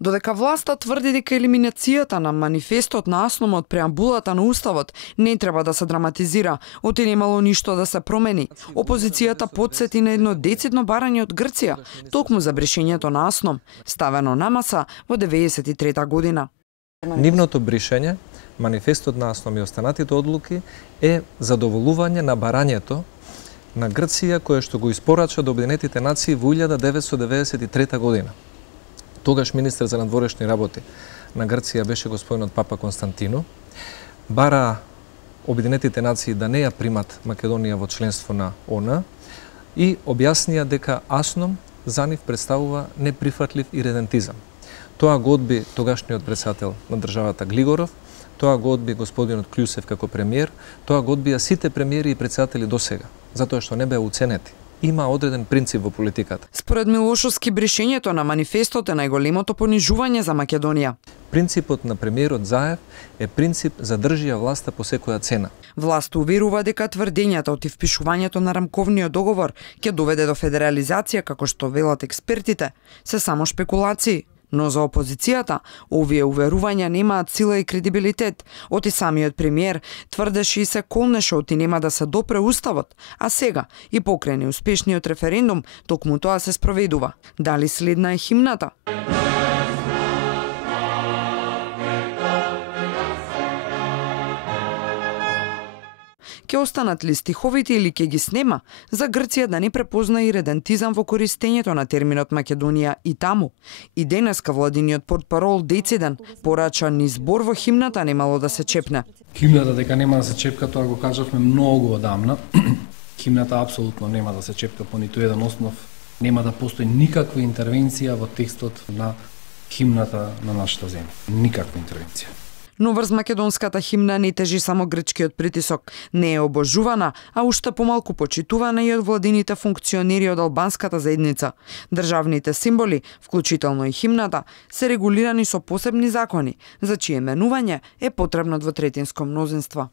Додека власта тврди дека елиминацијата на манифестот на АСНОМ од преамбулата на Уставот не треба да се драматизира, оти немало ништо да се промени, опозицијата потсети на едно децидно барање од Грција, токму за бришењето на АСНОМ, ставено на маса во 93 година. Нивното бришење, манифестот на АСНОМ и останатите одлуки е задоволување на барањето на Грција кое што го испорача до Обединетите нации во 1993 година. Тогаш министер за надворешни работи на Грција беше господинот Папа Константино. Бара Обединетите нации да не ја примат Македонија во членство на ООН и објаснија дека АСНОМ за нив представува неприфатлив иредентизам. Тоа го одби тогашниот председател на државата Глигоров, тоа го одби господинот Клюсев како премиер, тоа го одбија сите премиери и председатели досега, затоа што не беа уценети. Има одреден принцип во политиката. Според Милошовски, бришењето на манифестот е најголемото понижување за Македонија. Принципот на премиерот Заев е принцип за држи ја власта по секоја цена. Власта уверува дека тврдењата од впишувањето на рамковниот договор ќе доведе до федерализација, како што велат експертите, се само шпекулации. Но за опозицијата, овие уверувања немаат сила и кредибилитет. Оти самиот премиер тврдеше и се колнеше оти нема да се допре Уставот, а сега и покрај неуспешниот референдум, токму тоа се спроведува. Дали следна е химната? Ке останат ли стиховите или ке ги снема, за Грција да не препозна и редентизам во користењето на терминот Македонија и таму. И денеска владиниот портпарол дециден порача ни збор во химната немало да се чепне. Химната дека нема да се чепка, тоа го кажавме многу одамна. Химната апсолутно нема да се чепка по ниту еден основ. Нема да постои никаква интервенција во текстот на химната на нашата земја. Никаква интервенција. Но врз македонската химна не тежи само грчкиот притисок. Не е обожувана, а уште помалку почитувана и од владините функционери од албанската заедница. Државните символи, вклучително и химната, се регулирани со посебни закони, за чие менување е потребно двотретинско мнозинство.